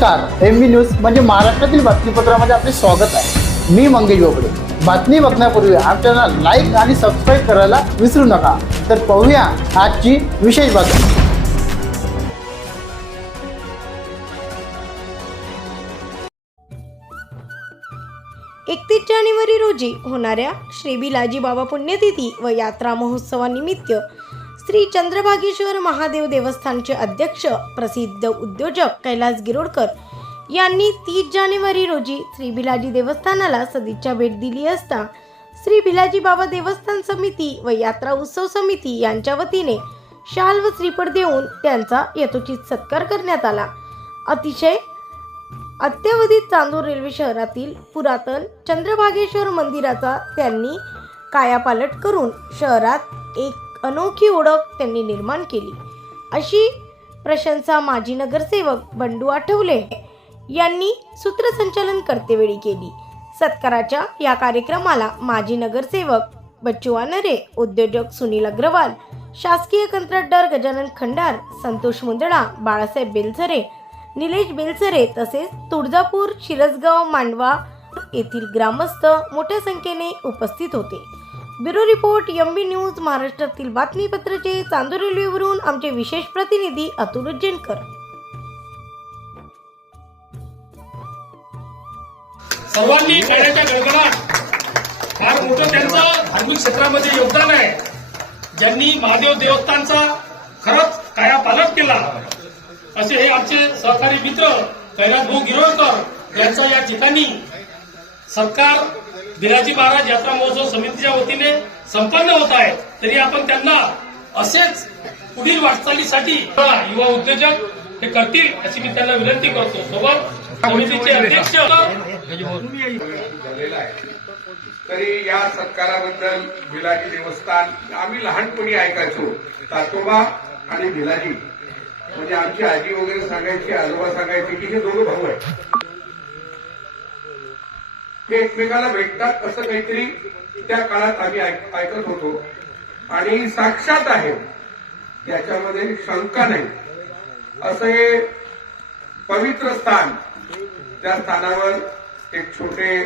नमस्कार M B news म्हणजे महाराष्ट्रातील बातमीपत्रामध्ये आपले स्वागत आहे. मी मंगेश बोबडे. बातमी बघण्यापूर्वी आमच्या लाईक आणि सबस्क्राईब करायला विसरू नका. तर पाहूया आजची विशेष बातमी. एकतीस जानेवारी रोजी होणाऱ्या श्री बिलाजी बाबा पुण्यतिथी व यात्रा महोत्सवानिमित्त श्री चंद्रभागेश्वर महादेव देवस्थानचे अध्यक्ष प्रसिद्ध उद्योजक कैलास गिरोडकर यांनी तीस जानेवारी रोजी श्री बिलाजी देवस्थानाला सदिच्छा भेट दिली असता श्री बिलाजी बाबा देवस्थान समिती व यात्रा उत्सव समिती यांच्या वतीने शाल व श्रीफळ देऊन त्यांचा यथोचित सत्कार करण्यात आला. अतिशय अत्यावधित चांदूर रेल्वे शहरातील पुरातन चंद्रभागेश्वर मंदिराचा त्यांनी कायापालट करून शहरात एक अनोखी ओळख त्यांनी निर्माण केली. अशी प्रशंसा माजी नगरसेवक बंडू आठवले यांनी सूत्रसंचालन करतेवेळी केली. सत्काराच्या या कार्यक्रमाला माजी नगरसेवक बच्चू वानरे उद्योजक सुनील अग्रवाल शासकीय कंत्राटदार गजानन खंडार संतोष मुंदडा बाळासाहेब बेलझरे निलेश बेलसरे तसेच तुळजापूर शिरसगाव मांडवा येथील ग्रामस्थ मोठ्या संख्येने उपस्थित होते. Bureau report M B news महाराष्ट्रातील बातमीपत्राचे चांदूर रेल्वेवरून आमचे विशेष प्रतिनिधी अतुल उज्जैनकर. सर्वांनी पाण्याच्या गडगडाट. फार मोठं त्यांचं धार्मिक क्षेत्रामध्ये योगदान आहे. ज्यांनी महादेव देवस्थानचा खरंच कायापालट केला. असे हे आमचे सहकारी मित्र कैलास भाऊ गिरोळकर यांचा या ठिकाणी सरकार बिराजी महाराज यात्रा महोत्सव समितीच्या वतीने संपन्न होत आहे. तरी आपण त्यांना असेच पुढील वाटचालीसाठी युवा उद्योजक हे करतील अशी मी त्यांना विनंती करतो. सोबत समितीचे अध्यक्ष तरी या सत्काराबद्दल भिलाजी देवस्थान आम्ही लहानपणी ऐकायचो. तातोबा आणि भिलाजी म्हणजे आमची आजी वगैरे सांगायची आजोबा सांगायची की हे दोघं भाऊ आहेत. ते एकमेकाला भेटतात असं काहीतरी त्या काळात आम्ही ऐकत होतो. आणि साक्षात आहे त्याच्यामध्ये शंका नाही. असं हे पवित्र स्थान त्या स्थानावर एक छोटे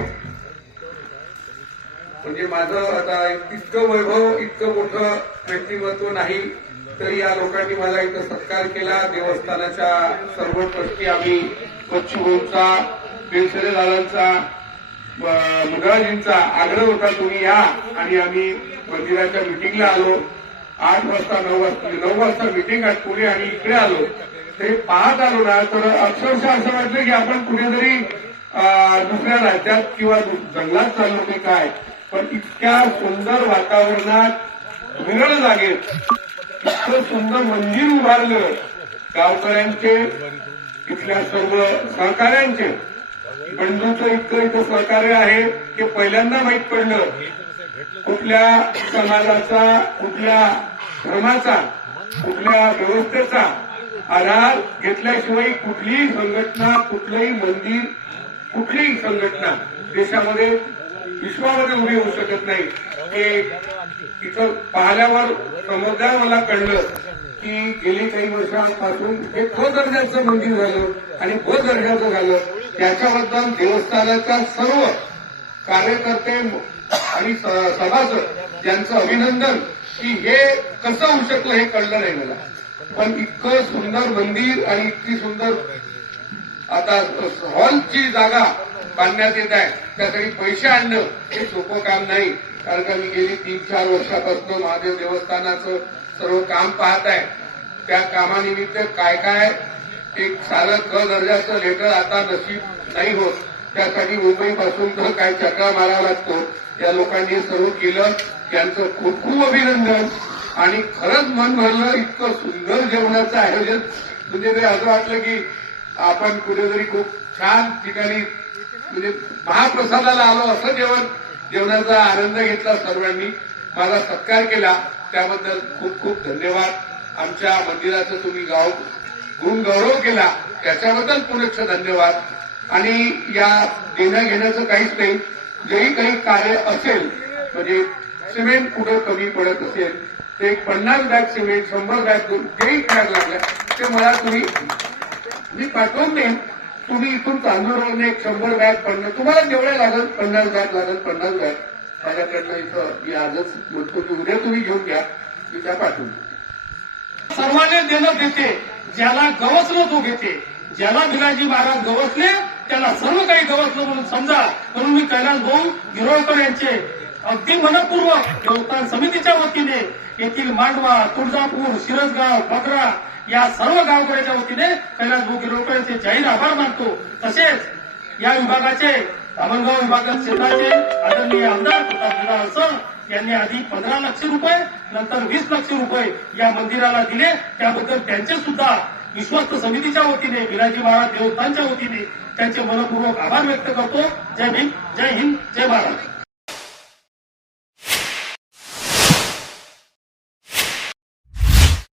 म्हणजे माझं आता इतकं वैभव इतकं मोठं व्यक्तिमत्व नाही तरी या लोकांनी मला इथं सत्कार केला. देवस्थानाच्या सर्व ट्रस्टी आम्ही स्वच्छ बेलसरे दादांचा मुदळाजींचा आग्रह होता तुम्ही या. आणि आम्ही मंदिराच्या मिटिंगला आलो. आठ वाजता नऊ वाजता म्हणजे नऊ वाजता मिटिंग पुणे आणि इकडे आलो. ते पाहत आलो ना तर अक्षरशः असं वाटलं की आपण कुठेतरी अं, दुसऱ्या राज्यात किंवा जंगलात चाललो ते काय. पण इतक्या सुंदर वातावरणात विरळ जागेत इतकं सुंदर मंदिर उभारलं. गावकऱ्यांचे इथल्या सर्व सहकाऱ्यांचे. बंधूचं इतकं इथं सहकार्य आहे की पहिल्यांदा माहीत पडलं कुठल्या समाजाचा कुठल्या धर्माचा कुठल्या व्यवस्थेचा आधार घेतल्याशिवाय कुठलीही संघटना कुठलंही मंदिर कुठलीही संघटना देशामध्ये विश्वामध्ये उभी होऊ शकत नाही. हे तिथं पाहिल्यावर समजदार मला कळलं की गेली काही वर्षांपासून हे क दर्जाचं मंदिर झालं आणि ब दर्जाचं झालं. त्याच्याबद्दल देवस्थानाच्या सर्व कार्यकर्ते आणि सभासद यांचं अभिनंदन की हे कसं होऊ शकलं हे कळलं नाही मला. पण इतकं सुंदर मंदिर आणि इतकी सुंदर आता हॉलची जागा बांधण्यात येत आहे. त्यासाठी पैसे आणणं हे सोपं काम नाही. कारण का मी गेली तीन चार वर्षापासून महादेव देवस्थानाचं सर्व काम पाहत आहे. त्या कामानिमित्त काय काय एक साधं क दर्जाचं लेटर आता नशीब नाही होत. त्यासाठी मुंबईपासून तर काय चक्रा मारावा लागतो. या लोकांनी सर्व केलं. त्यांचं खूप खूप अभिनंदन. आणि खरंच मन भरलं इतकं सुंदर जेवणाचं आयोजन. म्हणजे ते असं वाटलं की आपण कुठेतरी खूप छान ठिकाणी म्हणजे महाप्रसादाला आलो असं जेवण जेवणाचा आनंद घेतला सर्वांनी. माझा सत्कार केला. त्याबद्दल खूप खूप धन्यवाद. आमच्या मंदिराचं तुम्ही गाव गुण गौरव केला त्याच्याबद्दल पुरेक्ष धन्यवाद. आणि या देण्या घेण्याचं काहीच नाही. जेही काही कार्य असेल म्हणजे सिमेंट कुठं कमी पडत असेल ते पन्नास बॅग सिमेंट शंभर बॅग जेही करायला लागल्या ते मला तुम्ही मी पाठवून देईन. तुम्ही इथून तांदूळ एक शंभर बॅग पन्नास तुम्हाला जेवढ्या लागल पन्नास बॅग लागल पन्नास बॅग. माझ्याकडनं इथं मी आजच म्हणतो की उद्या तुम्ही घेऊन घ्या मी त्या पाठवून सर्वांनी देणं देते. ज्याला गवसलं तो घेते. ज्याला भिलाजी महाराज गवसले त्याला सर्व काही गवसलं म्हणून समजा. म्हणून मी कैलास भाऊ गिरोळकर यांचे अगदी मनपूर्वक देवस्थान समितीच्या वतीने येथील मांडवा तुळजापूर शिरसगाव भद्रा या सर्व गावकऱ्याच्या वतीने कैलास भाऊ गिरोळकर यांचे जाहीर आभार मानतो. तसेच या विभागाचे धामणगाव विभागात क्षेत्राचे आदरणीय आमदार प्रतापराव अडसर यांनी आधी पंधरा लक्ष रुपये नंतर वीस लक्ष रुपये या मंदिराला दिले. त्याबद्दल त्यांचे सुद्धा विश्वस्त समितीच्या वतीने विराजी महाराज देवस्थानच्या वतीने त्यांचे मनपूर्वक आभार व्यक्त करतो. जय भीम जय हिंद जय महाराज